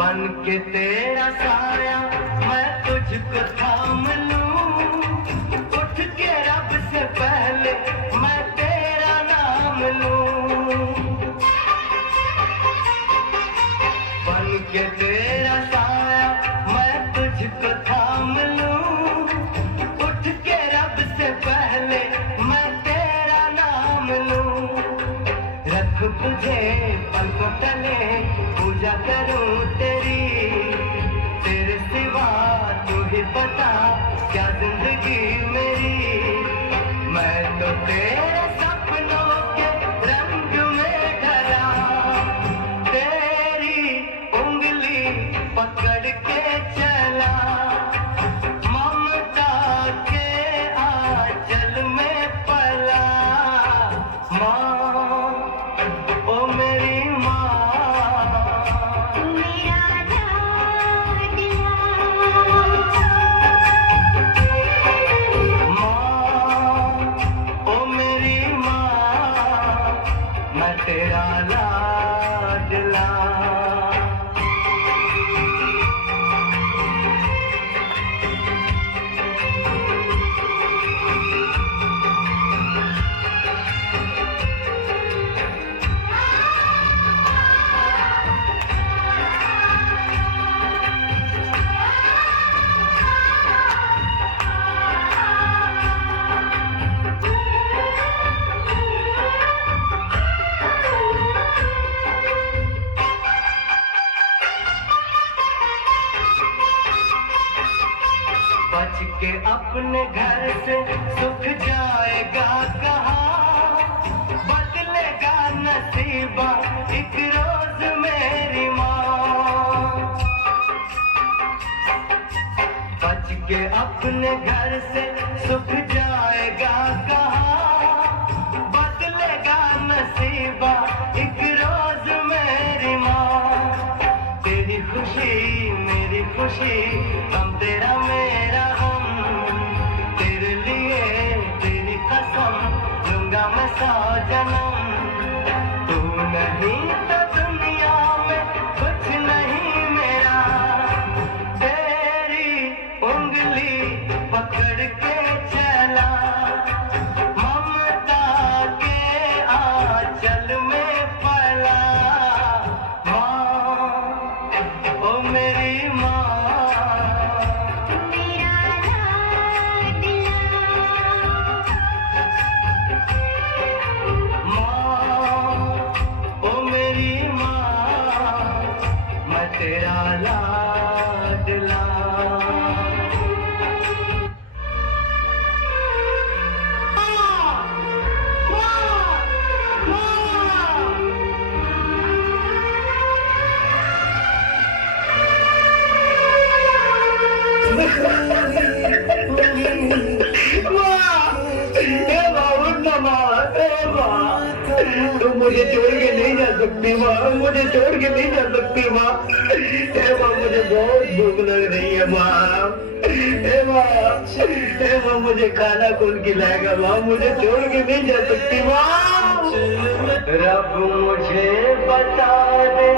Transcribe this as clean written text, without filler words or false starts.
बन के तेरा साया मैं तुझको थाम लूं, उठ के रब से पहले मैं तेरा नाम लूं। बन के तेरा साया मैं तुझको थाम लूं, उठ के रब से पहले मैं तेरा नाम लूं। रख तुझे पलकों तले पूजा करूं तेरी, तेरे सिवा तू ही बता क्या जिंदगी मेरी। मैं तो तेरे सपनों के रंग में ढला, तेरी उंगली पकड़ के चला, ममता के आंचल में पला। माँ ओ मेरी माँ, तेरा लाडला। बच के अपने घर से सुख जाएगा कहाँ, बदलेगा नसीबा एक रोज मेरी माँ। बच के अपने घर से सुख जाएगा कहाँ, बदलेगा नसीबा एक रोज मेरी माँ। तेरी खुशी मेरी खुशी, हम तेरा मेरा हम, तेरे लिए तेरी कसम लूंगा मैं 100 जन्म। तू नहीं तो दुनिया में कुछ नहीं मेरा, तेरी उंगली पकड़ के चला, ममता के आंचल में पला। माँ ओ मेरी माँ, तेरा लाडला। तुम मुझे छोड़ के नहीं जा सकती माँ, मुझे छोड़ के नहीं जा सकती माँ। हे माँ मुझे बहुत भूख लग रही है माँ। हे माँ मुझे खाना कौन खिलाएगा माँ, मुझे छोड़ के नहीं जा सकती माँ। रब मुझे बता दे